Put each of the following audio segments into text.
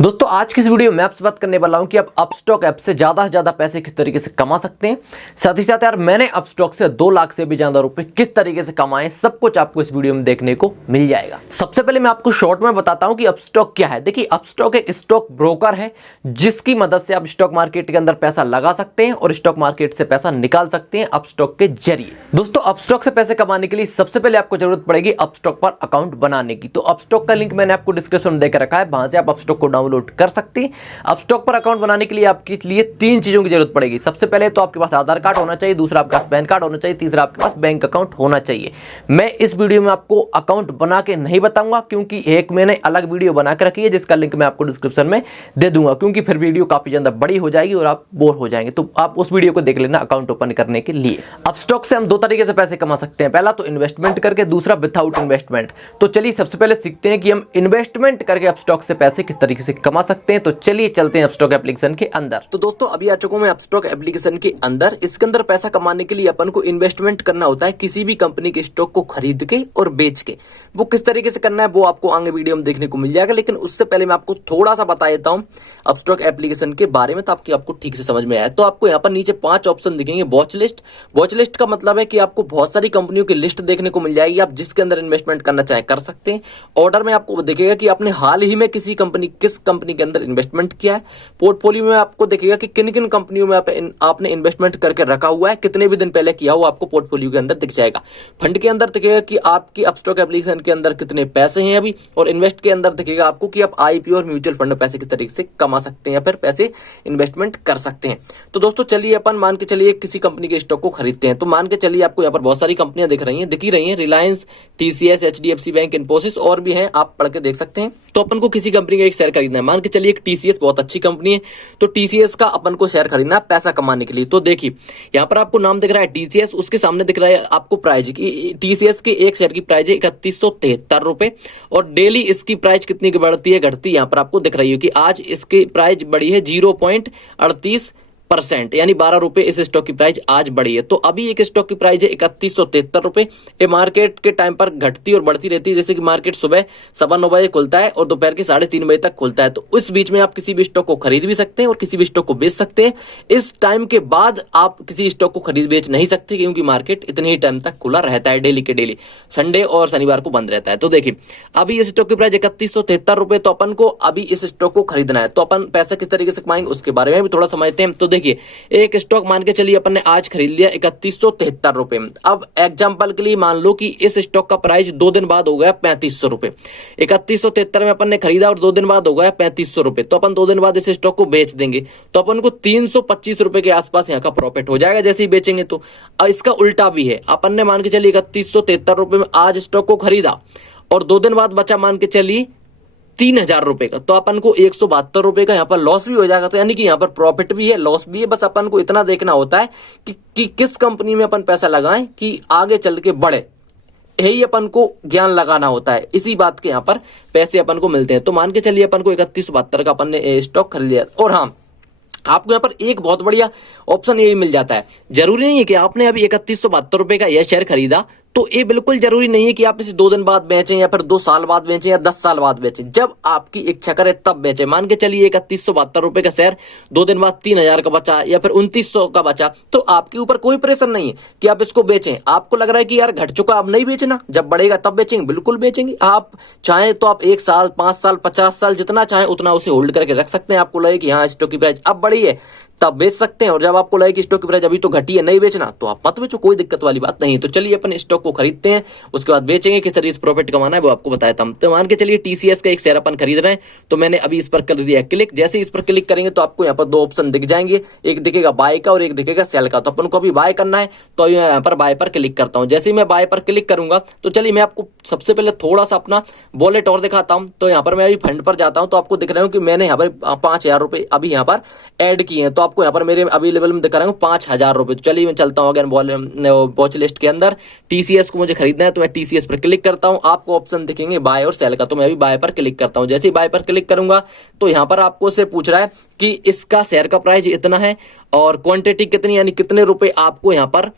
दोस्तों आज की इस वीडियो में आपसे बात करने वाला हूं कि आप अपस्टॉक ऐप से ज्यादा पैसे किस तरीके से कमा सकते हैं। साथ ही साथ यार मैंने अपस्टॉक से 2 लाख से भी ज्यादा रुपए किस तरीके से कमाए, सब कुछ आपको इस वीडियो में देखने को मिल जाएगा। सबसे पहले मैं आपको शॉर्ट में बताता हूं कि अपस्टॉक क्या है। देखिए, अपस्टॉक एक स्टॉक ब्रोकर है जिसकी मदद से आप स्टॉक मार्केट के अंदर पैसा लगा सकते हैं और स्टॉक मार्केट से पैसा निकाल सकते हैं अपस्टॉक के जरिए। दोस्तों अपस्टॉक से पैसे कमाने के लिए सबसे पहले आपको जरूरत पड़ेगी अपस्टॉक पर अकाउंट बनाने की। तो अपस्टॉक का लिंक मैंने आपको डिस्क्रिप्शन में देकर रखा है, वहां से आप अपस्टॉक को डाउनलोड कर सकते हैं। अपस्टॉक पर अकाउंट बनाने के लिए आपके लिए 3 चीजों की जरूरत पड़ेगी। सबसे पहले तो आपके पास आधार कार्ड होना चाहिए, दूसरा आपके पास पैन कार्ड होना चाहिए, तीसरा आपके पास बैंक अकाउंट होना चाहिए। मैं इस वीडियो में आपको अकाउंट बना के नहीं बताऊंगा क्योंकि एक मैंने अलग वीडियो बना के रखी है जिसका लिंक मैं आपको डिस्क्रिप्शन में दे दूंगा, क्योंकि फिर वीडियो काफी ज्यादा बड़ी हो जाएगी और आप बोर हो जाएंगे। तो आप उस वीडियो को देख लेना अकाउंट ओपन करने के लिए। अपस्टॉक से हम 2 तरीके से पैसे कमा सकते हैं, पहला तो इन्वेस्टमेंट करके, दूसरा विदाउट इन्वेस्टमेंट। तो चलिए सबसे पहले सीखते हैं कि हम इन्वेस्टमेंट करके अपस्टॉक से पैसे किस तरीके से कमा सकते हैं। तो चलिए चलते हैं अपस्टॉक एप्लीकेशन के अंदर। तो दोस्तों अभी आ चुका हूं मैं अपस्टॉक एप्लीकेशन के अंदर। इसके अंदर पैसा कमाने के लिए अपन को इन्वेस्टमेंट करना होता है किसी भी कंपनी के स्टॉक को खरीद के और बेच के। वो किस तरीके से करना है वो आपको आगे वीडियो में देखने को मिल जाएगा, लेकिन उससे पहले मैं आपको थोड़ा सा बता देता हूं अपस्टॉक एप्लीकेशन के बारे में, ताकि आपको ठीक से समझ में आए। तो आपको यहाँ पर नीचे 5 ऑप्शन दिखेंगे। Watch list. वॉच लिस्ट का मतलब है कि आपको बहुत सारी कंपनियों की लिस्ट देखने को मिल जाएगी, आप जिसके अंदर इन्वेस्टमेंट करना चाहे कर सकते हैं। ऑर्डर में आपको दिखेगा कि आपने हाल ही में किस कंपनी के अंदर इन्वेस्टमेंट किया है। पोर्टफोलियो में आपको दिखेगा कि किन किन कंपनियों में आपने इन्वेस्टमेंट करके रखा हुआ है, कितने भी दिन पहले किया हुआ आपको पोर्टफोलियो के अंदर दिख जाएगा। फंड के अंदर दिखेगा कि आपकी अपस्टॉक एप्लीकेशन के अंदर कितने पैसे हैं अभी, और इन्वेस्ट के अंदर दिखेगा आपको कि आप आईपीओ और म्यूचुअल फंड में पैसे किस तरीके से कमा सकते हैं या फिर पैसे इन्वेस्टमेंट कर सकते हैं। तो दोस्तों चलिए अपन मान के चलिए किसी कंपनी के स्टॉक को खरीदते हैं। तो मान के चलिए आपको यहाँ पर बहुत सारी कंपनियां दिख रही हैं, Reliance, TCS, HDFC bank, Infosys और भी हैं, आप पढ़ के देख सकते हैं। तो अपन को किसी कंपनी का एक शेयर खरीदना है। मान के चलिए टीसीएस बहुत अच्छी कंपनी है, तो टीसीएस का अपन को शेयर खरीदना है पैसा कमाने के लिए। तो देखिए यहाँ पर आपको नाम दिख रहा है टीसीएस, उसके सामने दिख रहा है आपको प्राइस की। टीसीएस की एक शेयर की प्राइस है 3173 रुपए, और डेली इसकी प्राइस कितनी की बढ़ती है घटती है यहाँ पर आपको दिख रही है कि आज इसकी प्राइस बढ़ी है 0.38%, यानी 12 रुपए इस स्टॉक की प्राइस आज बढ़ी है। तो अभी एक स्टॉक की प्राइस है 3173 रुपए। ये मार्केट के टाइम पर घटती और बढ़ती रहती है, जैसे कि मार्केट सुबह 9:15 बजे खुलता है और दोपहर के 3:30 बजे तक खुलता है। तो उस बीच में आप किसी भी स्टॉक को खरीद भी सकते हैं और किसी भी स्टॉक को बेच सकते हैं। इस टाइम के बाद आप किसी स्टॉक को खरीद बेच नहीं सकते, क्योंकि मार्केट इतने ही टाइम तक खुला रहता है, डेली के डेली। संडे और शनिवार को बंद रहता है। तो देखिए अभी इस स्टॉक की प्राइस 3173 रुपए, तो अपन को अभी इस स्टॉक को खरीदना है। तो अपन पैसा किस तरीके से कमाएंगे उसके बारे में भी थोड़ा समझते हैं। तो देखिए एक स्टॉक मान के चलिए अपन ने आज खरीद लिया 3173 रुपए। अब एग्जांपल के लिए मान लो कि इस स्टॉक का प्राइस 2 दिन बाद हो गया 3500 रुपए। 3173 में अपन ने खरीदा और 2 दिन बाद हो गया 3500 रुपए। तो अपन 2 दिन बाद इस स्टॉक को बेच देंगे, तो अपन को 325 रुपए के आसपास यहाँ का प्रॉफिट हो जाएगा जैसे ही बेचेंगे। तो इसका उल्टा भी है, अपन ने मान के चलिए 3173 रुपए में आज स्टॉक को खरीदा और 2 दिन बाद बचा मान के चलिए 3000 रुपए का, तो अपन को 172 रुपए का यहाँ पर लॉस भी हो जाएगा। तो यानी कि यहाँ पर प्रॉफिट भी है, लॉस भी है। बस अपन को इतना देखना होता है कि किस कंपनी में अपन पैसा लगाएं कि आगे चल के बढ़े, यही अपन को ज्ञान लगाना होता है। इसी बात के यहाँ पर पैसे अपन को मिलते हैं। तो मान के चलिए अपन को 3172 का अपन ने स्टॉक खरीद लिया, और हाँ आपको यहाँ पर एक बहुत बढ़िया ऑप्शन ये मिल जाता है। जरूरी नहीं है कि आपने अभी 3172 रुपए का यह शेयर खरीदा, तो ये बिल्कुल जरूरी नहीं है कि आप इसे 2 दिन बाद बेचें या फिर 2 साल बाद बेचें या 10 साल बाद बेचें, जब आपकी इच्छा करे तब बेचें। मान के चलिए 3172 रुपए का शेयर 2 दिन बाद 3000 का बचा या फिर 2900 का बचा, तो आपके ऊपर कोई प्रेशर नहीं है कि आप इसको बेचें। आपको लग रहा है कि यार घट चुका, अब नहीं बेचना, जब बढ़ेगा तब बेचेंगे, बिल्कुल बेचेंगे। आप चाहें तो आप 1 साल, 5 साल, 50 साल जितना चाहें उतना उसे होल्ड करके रख सकते हैं। आपको लगे कि हाँ स्टॉक की प्राइस अब बढ़ी है तब बेच सकते हैं, और जब आपको लगे कि स्टॉक की प्राइस अभी तो घटी है नहीं बेचना, तो आप मत बेचो, कोई दिक्कत वाली बात नहीं है। तो चलिए अपन स्टॉक को खरीदते हैं, उसके बाद बेचेंगे, किस तरीके से प्रॉफिट कमाना है वो आपको बताता हूं। तो मान के चलिए टीसीएस का एक शेयर अपन खरीद रहे हैं, तो मैंने अभी इस पर कर दिया क्लिक। जैसे इस पर क्लिक करेंगे तो आपको यहाँ पर 2 ऑप्शन दिख जाएंगे, एक दिखेगा बाय का और एक दिखेगा सेल का। तो अपन को अभी बाय करना है, तो यहाँ पर बाय पर क्लिक करता हूँ। जैसे ही मैं बाय पर क्लिक करूंगा तो चलिए मैं आपको सबसे पहले थोड़ा सा अपना वॉलेट और दिखाता हूँ। तो यहाँ पर मैं अभी फंड पर जाता हूँ, तो आपको दिख रहा हूँ कि मैंने यहाँ पर 5000 रुपए अभी यहाँ पर ऐड किए हैं। तो आपको यहाँ पर मेरे अभी लेवल में दिखा रहा हूँ 5000 रुपए। तो चलिए मैं चलता हूँ अगर वॉच लिस्ट के अंदर, टीसीएस को मुझे खरीदना है तो मैं टीसीएस पर क्लिक करता हूँ। आपको ऑप्शन दिखेंगे बाय और सेल का, तो मैं अभी बाय पर क्लिक करता हूँ। जैसे ही बाय पर क्लिक करूंगा तो यहाँ पर आपको से पूछ रहा है कि इसका शेयर का प्राइस इतना है और क्वांटिटी कितनी, यानी कितने रुपए आपको यहाँ पर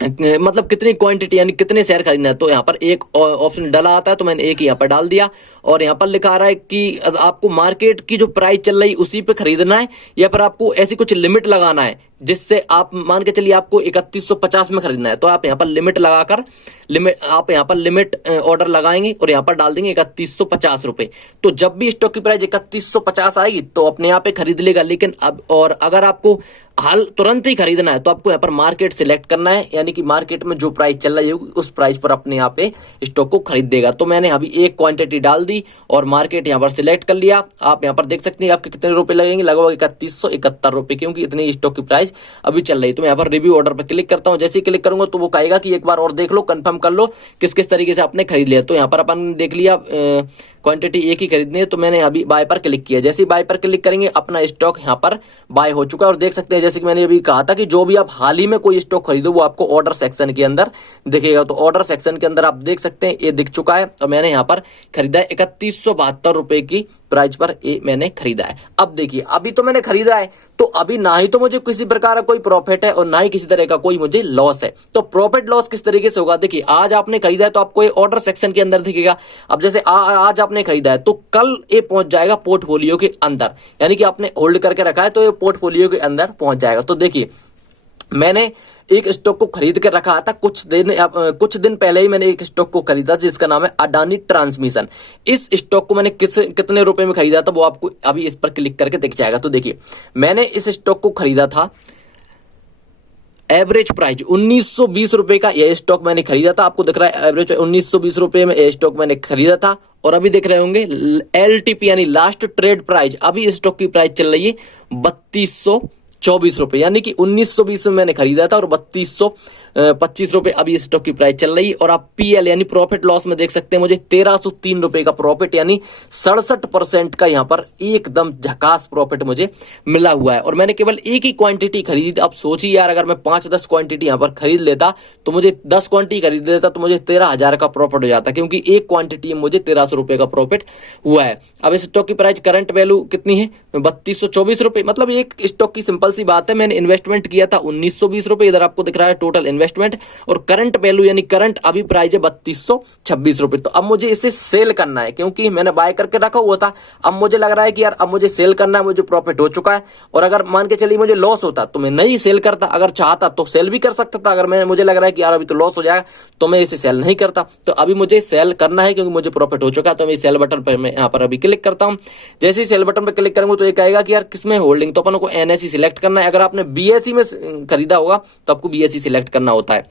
मतलब कितनी क्वांटिटी यानी कितने शेयर खरीदना है। तो यहाँ पर एक ऑप्शन डाला आता है, तो मैंने एक यहाँ पर डाल दिया और यहाँ पर लिखा आ रहा है कि आपको मार्केट की जो प्राइस चल रही उसी पे खरीदना है या फिर आपको ऐसी कुछ लिमिट लगाना है जिससे आप मान के चलिए आपको 3150 में खरीदना है। तो आप यहाँ पर लिमिट लगाकर आप यहाँ पर लिमिट ऑर्डर लगाएंगे और यहाँ पर डाल देंगे 3150 रुपए। तो जब भी स्टॉक की प्राइस 3150 आएगी तो अपने यहाँ पे खरीद लेगा। लेकिन अब और अगर आपको हाल तुरंत ही खरीदना है तो आपको यहाँ पर मार्केट सिलेक्ट करना है, यानी कि मार्केट में जो प्राइस चल रही होगी उस प्राइस पर अपने यहाँ पे स्टॉक को खरीद देगा। तो मैंने अभी एक क्वांटिटी डाल दी और मार्केट यहाँ पर सिलेक्ट कर लिया। आप यहाँ पर देख सकते हैं आपके कितने रुपए लगेंगे, लगभग 3171 रुपए, क्योंकि इतनी स्टॉक की प्राइस अभी चल रही है। तो मैं यहाँ पर रिव्यू ऑर्डर पर क्लिक करता हूँ। जैसे ही क्लिक करूंगा तो वो कहेगा कि एक बार और देख लो, कंफर्म कर लो किस किस तरीके से आपने खरीद लिया। तो यहाँ पर अपन देख लिया क्वांटिटी एक ही खरीदनी है, तो मैंने अभी बाय पर क्लिक किया। जैसे ही बाय पर क्लिक करेंगे अपना स्टॉक यहाँ पर बाय हो चुका है। और देख सकते हैं जैसे कि मैंने अभी कहा था कि जो भी आप हाल ही में कोई स्टॉक खरीदो वो आपको ऑर्डर सेक्शन के अंदर दिखेगा। तो ऑर्डर सेक्शन के अंदर आप देख सकते हैं ये दिख चुका है और मैंने यहाँ पर खरीदा है 3172 रुपए की प्राइस पर ये मैंने खरीदा है। अब देखिए अभी तो मैंने खरीदा है तो अभी ना ही तो मुझे किसी प्रकार का कोई प्रॉफिट है और ना ही किसी तरह का कोई मुझे लॉस है। तो प्रॉफिट लॉस किस तरीके से होगा, देखिए आज आपने खरीदा है तो आपको ये ऑर्डर सेक्शन के अंदर दिखेगा। अब जैसे आज आपने खरीदा है तो कल ये पहुंच जाएगा पोर्टफोलियो के अंदर, यानी कि आपने होल्ड करके रखा है तो ये पोर्टफोलियो के अंदर पहुंच जाएगा। तो देखिए मैंने एक स्टॉक को खरीद कर रखा था कुछ दिन पहले ही मैंने एक स्टॉक को खरीदा जिसका नाम है अडानी ट्रांसमिशन। इस स्टॉक को मैंने कितने रुपए में खरीदा था वो आपको अभी इस पर क्लिक करके दिख जाएगा। तो देखिए मैंने इस स्टॉक को खरीदा था एवरेज प्राइस 1920 रुपए का यह स्टॉक मैंने खरीदा था। आपको दिख रहा है एवरेज 1920 रुपए में यह स्टॉक मैंने खरीदा था। और अभी देख रहे होंगे LTP यानी लास्ट ट्रेड प्राइस, अभी इस स्टॉक की प्राइस चल रही है 3224 रुपए, यानी कि 1920 में मैंने खरीदा था और 3225 रुपए अभी इस स्टॉक की प्राइस चल रही है। और आप PL यानी प्रॉफिट लॉस में देख सकते हैं मुझे 1303 रुपए का प्रॉफिट, यानी 67% का यहाँ पर एकदम झकास प्रॉफिट मुझे मिला हुआ है। और मैंने केवल एक ही क्वांटिटी खरीदी। अब सोचिए यार अगर मैं 5-10 क्वांटिटी यहाँ पर खरीद लेता तो मुझे 10 क्वांटिटी खरीद लेता तो मुझे 13,000 का प्रॉफिट हो जाता, क्योंकि एक क्वांटिटी में मुझे 1300 रुपए का प्रॉफिट हुआ है। अब इस स्टॉक की प्राइस करंट वैल्यू कितनी है, 3224 रुपए। मतलब एक स्टॉक की सिंपल सी बात है, मैंने इन्वेस्टमेंट किया था 1920 रुपए, इधर आपको दिख रहा है टोटल इन्वेस्टमेंट, और करंट वैल्यू यानी करंट अभी प्राइस है 3226 रुपए। तो अब मुझे इसे सेल करना है क्योंकि मैंने बाय करके रखा हुआ था। अब मुझे लग रहा है कि यार अब मुझे सेल करना है, मुझे प्रॉफिट हो चुका है। और अगर मान के चलिए मुझे लॉस होता तो मैं नहीं सेल करता, अगर चाहता तो सेल भी कर सकता था। अगर मुझे लग रहा है कि यार अभी तो लॉस हो जाएगा तो मैं इसे सेल नहीं करता। तो अभी मुझे सेल करना है क्योंकि मुझे प्रॉफिट हो चुका है। तो मैं सेल बटन पर मैं यहाँ पर अभी क्लिक करता हूँ। जैसे ही सेल बटन पर क्लिक करूंगा तो ये कहेगा कि यार किसमें होल्डिंग, तो अपन को NSE सिलेक्ट करना है। अगर आपने BSE में खरीदा होगा तो आपको BSE सिलेक्ट करना होता है।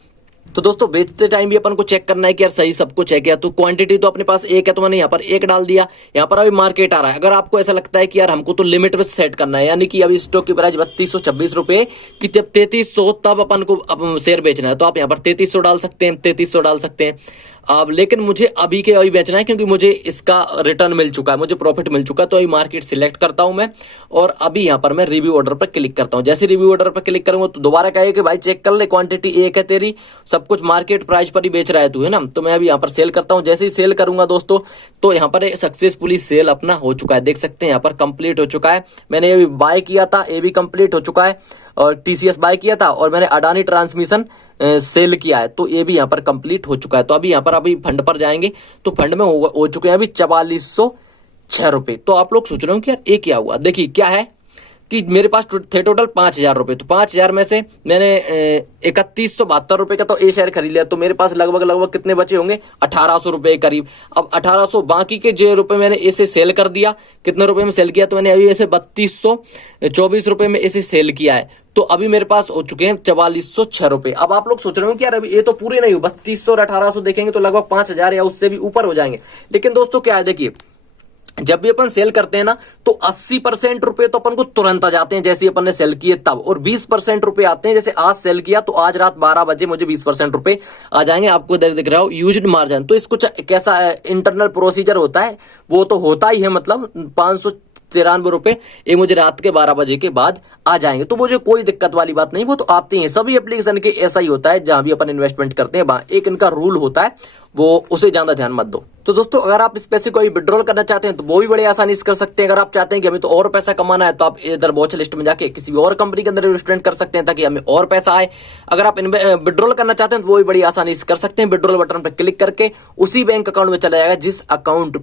तो दोस्तों बेचते टाइम भी अपन को चेक करना है कि यार सही सब कुछ है क्या। तो क्वांटिटी तो अपने पास एक है तो मैंने यहाँ पर एक डाल दिया। यहाँ पर अभी मार्केट आ रहा है। अगर आपको ऐसा लगता है कि यार हमको तो लिमिट में सेट करना है, यानी कि अभी स्टॉक की प्राइस 3226 रुपए की, जब 3300 तब अपन को शेयर बेचना है तो आप यहाँ पर 3300 डाल सकते हैं, 3300 डाल सकते हैं। अब लेकिन मुझे अभी के अभी बेचना है क्योंकि मुझे इसका रिटर्न मिल चुका है, मुझे प्रॉफिट मिल चुका है। तो अभी मार्केट सिलेक्ट करता हूं मैं और अभी यहां पर मैं रिव्यू ऑर्डर पर क्लिक करता हूं। जैसे रिव्यू ऑर्डर पर क्लिक करूंगा तो दोबारा कहेगा कि भाई चेक कर ले, क्वांटिटी एक है तेरी, सब कुछ मार्केट प्राइस पर ही बेच रहा है तू, है ना। तो मैं अभी यहाँ पर सेल करता हूँ। जैसे ही सेल करूंगा दोस्तों तो यहाँ पर सक्सेसफुली सेल अपना हो चुका है, देख सकते हैं यहाँ पर कंप्लीट हो चुका है। मैंने ये बाय किया था, ये भी कंप्लीट हो चुका है, और TCS बाय किया था, और मैंने अडानी ट्रांसमिशन सेल किया है तो ये भी यहाँ पर कंप्लीट हो चुका है। तो अभी यहाँ पर अभी फंड पर जाएंगे तो फंड में हो चुके हैं अभी 4406 रुपए। तो आप लोग सोच रहे हो कि यार ये क्या हुआ, देखिए क्या है कि मेरे पास थे टोटल 5000 रुपए। तो 5000 में से मैंने 3172 रुपए का तो ए शेयर खरीद लिया। तो मेरे पास लगभग कितने बचे होंगे, 1800 रुपए करीब। अब 1800 बाकी के जो रुपए मैंने इसे सेल कर दिया। कितने रुपए में सेल किया, तो मैंने अभी इसे 3224 रुपए में इसे सेल किया है। तो अभी मेरे पास हो चुके हैं 4406 रुपए। अब आप लोग सोच रहे हो कि यार अभी ये तो पूरे नहीं हो, 3200 और 1800 देखेंगे तो लगभग 5000 या उससे भी ऊपर हो जाएंगे। लेकिन दोस्तों क्या है, देखिए जब भी अपन सेल करते हैं ना तो 80% रुपए तो अपन को तुरंत आ जाते हैं जैसे अपन ने सेल किए तब, और 20% रुपए आते हैं। जैसे आज सेल किया तो आज रात 12 बजे मुझे 20% रुपए आ जाएंगे। आपको इधर दिख रहा हो यूज्ड मार्जिन। तो इसको कैसा इंटरनल प्रोसीजर होता है, वो तो होता ही है, मतलब 593 रुपए ये मुझे रात के 12 बजे के बाद आ जाएंगे। तो मुझे कोई दिक्कत वाली बात नहीं, वो तो आते हैं। सभी एप्लीकेशन के ऐसा ही होता है, जहां भी अपन इन्वेस्टमेंट करते हैं एक इनका रूल होता है, वो उसे ज्यादा ध्यान मत दो। तो दोस्तों अगर आप इस पैसे को विड्रॉल करना चाहते हैं तो वो भी बड़ी आसानी से कर सकते हैं। अगर आप चाहते हैं कि हमें तो और पैसा कमाना है तो आप इधर वॉच लिस्ट में जाके किसी और कंपनी के अंदर इन्वेस्टमेंट कर सकते हैं ताकि हमें और पैसा आए। अगर आप विड्रॉल करना चाहते हैं तो वो भी बड़ी आसानी से कर सकते हैं। विड्रॉल बटन पर क्लिक करके उसी बैंक अकाउंट में चला जाएगा जिस अकाउंट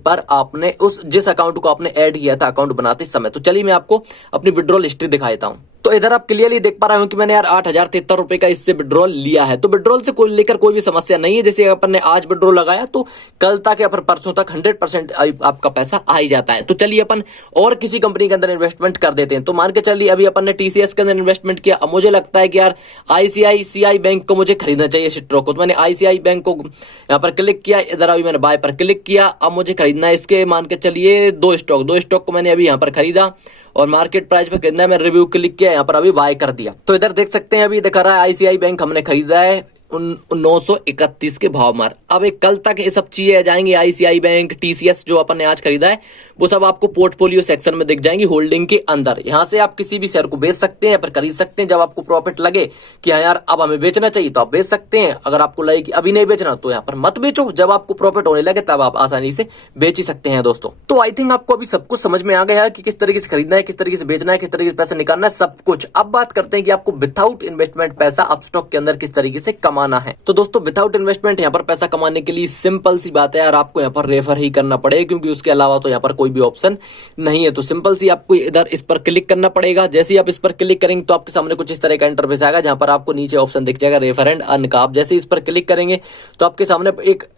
को आपने ऐड किया था अकाउंट बनाते समय। तो चलिए मैं आपको अपनी विड्रॉल हिस्ट्री दिखा देता हूं। तो इधर आप क्लियरली देख पा रहे हो कि मैंने यार 8,073 रुपए का इससे विड्रॉल लिया है। तो विड्रॉल से कोई लेकर कोई भी समस्या नहीं है। जैसे अपन ने आज विड्रॉल लगाया तो कल तक या फिर परसों तक 100% आपका पैसा आ ही जाता है। तो चलिए अपन और किसी कंपनी के अंदर इन्वेस्टमेंट कर देते हैं। तो मान के चलिए अभी अपन ने टीसीएस के अंदर इन्वेस्टमेंट किया। अब मुझे लगता है कि यार आईसीआईसीआई बैंक को मुझे खरीदना चाहिए स्टॉक को। तो मैंने आईसीआई बैंक को यहाँ पर क्लिक किया। इधर अभी मैंने बाय पर क्लिक किया। अब मुझे खरीदना है इसके मान के चलिए दो स्टॉक को मैंने अभी यहाँ पर खरीदा और मार्केट प्राइस पे खरीदना है। मैं रिव्यू क्लिक किया, यहाँ पर अभी बाय कर दिया। तो इधर देख सकते हैं अभी दिखा रहा है आईसीआई बैंक हमने खरीदा है 931 के भाव मार। अब एक कल तक ये सब चीजें आ जाएंगी। आईसीआई बैंक, टीसीएस जो अपन ने आज खरीदा है वो सब आपको पोर्टफोलियो सेक्शन में दिख जाएंगी होल्डिंग के अंदर। यहां से आप किसी भी शेयर को बेच सकते हैं या फिर खरीद सकते हैं। जब आपको प्रॉफिट लगे कि हाँ यार अब हमें बेचना चाहिए तो आप बेच सकते हैं। अगर आपको लगे कि अभी नहीं बेचना तो यहाँ पर मत बेचो। जब आपको प्रॉफिट होने लगे तब आप आसानी से बेच ही सकते हैं दोस्तों। तो आई थिंक आपको अभी सब कुछ समझ में आ गया है कि किस तरीके से खरीदना है, किस तरीके से बेचना है, किस तरीके से पैसा निकालना है, सब कुछ। अब बात करते हैं कि आपको विदाउट इन्वेस्टमेंट पैसा अपस्टॉक के अंदर किस तरीके से कमाना है। तो दोस्तों विदाउट इन्वेस्टमेंट यहाँ पर पैसा कमाने के लिए सिंपल सी बात है यार, आपको यहाँ पर रेफर ही करना पड़ेगा क्योंकि उसके अलावा तो यहाँ पर कोई भी ऑप्शन नहीं है। तो सिंपल सी आपको इधर इस पर क्लिक करना पड़ेगा। जैसे ही आप इस पर क्लिक करेंगे तो आपके सामने कुछ इस तरह का इंटरफेस आएगा जहां पर आपको नीचे ऑप्शन दिख जाएगा रेफर एंड अर्न का। आप जैसे इस पर क्लिक करेंगे तो आपके सामने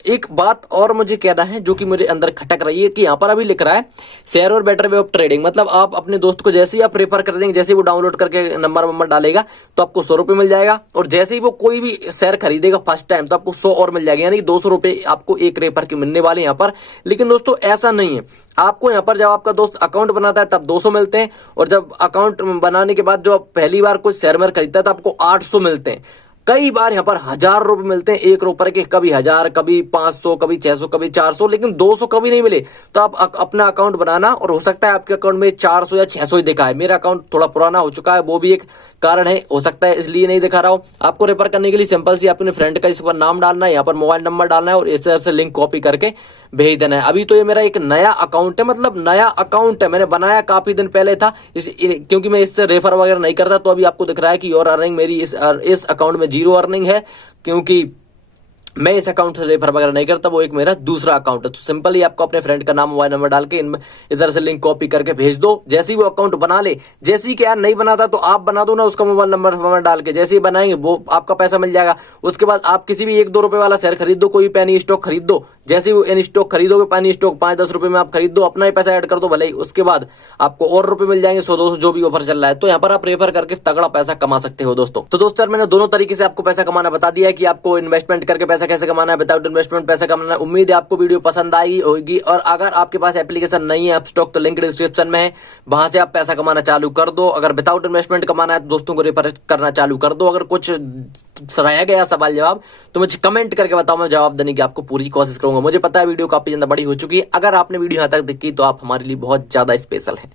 एक बात और मुझे कहना है जो कि मुझे अंदर खटक रही है कि यहाँ पर अभी लिख रहा है शेयर और बेटर वे ऑफ ट्रेडिंग। मतलब आप अपने दोस्त को जैसे ही आप रेफर कर देंगे, जैसे ही वो डाउनलोड करके नंबर डालेगा तो आपको 100 रुपए मिल जाएगा। और जैसे ही वो कोई भी शेयर खरीदेगा फर्स्ट टाइम तो आपको 100 और मिल जाएगा, यानी 200 रुपए आपको एक रेफर के मिलने वाले यहाँ पर। लेकिन दोस्तों ऐसा नहीं है। आपको यहाँ पर जब आपका दोस्त अकाउंट बनाता है तब 200 मिलते हैं और जब अकाउंट बनाने के बाद जो आप पहली बार कुछ शेयर में खरीदता है तो आपको 800 मिलते हैं। कई बार यहाँ पर 1000 रुपए मिलते हैं एक रुपए के, कभी 1000, कभी 500, कभी 600, कभी 400, लेकिन 200 कभी नहीं मिले। तो आप अपना अकाउंट बनाना और हो सकता है आपके अकाउंट में 400 या 600 ही दिखा है। मेरा अकाउंट थोड़ा पुराना हो चुका है, वो भी एक कारण है, हो सकता है इसलिए नहीं दिखा रहा हो। आपको रेफर करने के लिए सिंपल सी अपने फ्रेंड का इस पर नाम डालना है, यहाँ पर मोबाइल नंबर डालना है और इस तरह से लिंक कॉपी करके भेज देना है। अभी तो ये मेरा एक नया अकाउंट है, मतलब नया अकाउंट है, मैंने बनाया काफी दिन पहले था क्योंकि मैं इससे रेफर वगैरह नहीं करता। तो अभी आपको दिख रहा है कि और अर्निंग मेरी इस अकाउंट में 0 अर्निंग है क्योंकि मैं इस अकाउंट से रेफर वगैरह नहीं करता, वो एक मेरा दूसरा अकाउंट है। तो सिंपली आपको अपने फ्रेंड का नाम मोबाइल नंबर डाल के इधर से लिंक कॉपी करके भेज दो। जैसे ही वो अकाउंट बना ले, जैसे ही कि यार नहीं बनाता तो आप बना दो ना उसका मोबाइल नंबर डाल के, जैसे ही बनाएंगे वो आपका पैसा मिल जाएगा। उसके बाद आप किसी भी 1-2 रुपए वाला शेयर खरीद दो, कोई पेनी स्टॉक खरीद दो। जैसे ही एनी स्टॉक खरीदोगे, पेनी स्टॉक 5-10 रुपए में आप खरीद दो, अपना ही पैसा ऐड कर दो भले ही। उसके बाद आपको और रुपए मिल जाएंगे 100-200 जो भी ऑफर चल रहा है। तो यहाँ पर आप रेफर करके तगड़ा पैसा कमा सकते हो दोस्तों। तो दोस्तों यार मैंने दोनों तरीके से आपको पैसा कमाना बता दिया है कि आपको इन्वेस्टमेंट करके पैसा कैसे कमाना है, विदाउट इन्वेस्टमेंट पैसा कमाना है। उम्मीद है आपको वीडियो पसंद आई होगी। और अगर आपके पास एप्लीकेशन नहीं है अपस्टॉक तो लिंक डिस्क्रिप्शन में है, वहां से आप पैसा कमाना चालू कर दो। अगर विदाउट इन्वेस्टमेंट कमाना है तो दोस्तों को रेफर करना चालू कर दो। अगर कुछ रह गया सवाल जवाब तो मुझे कमेंट करके बताओ, मैं जवाब देने की आपको पूरी कोशिश करूंगा। मुझे पता है वीडियो काफी ज्यादा बड़ी हो चुकी है। अगर आपने वीडियो यहां तक देखी तो आप हमारे लिए बहुत ज्यादा स्पेशल है।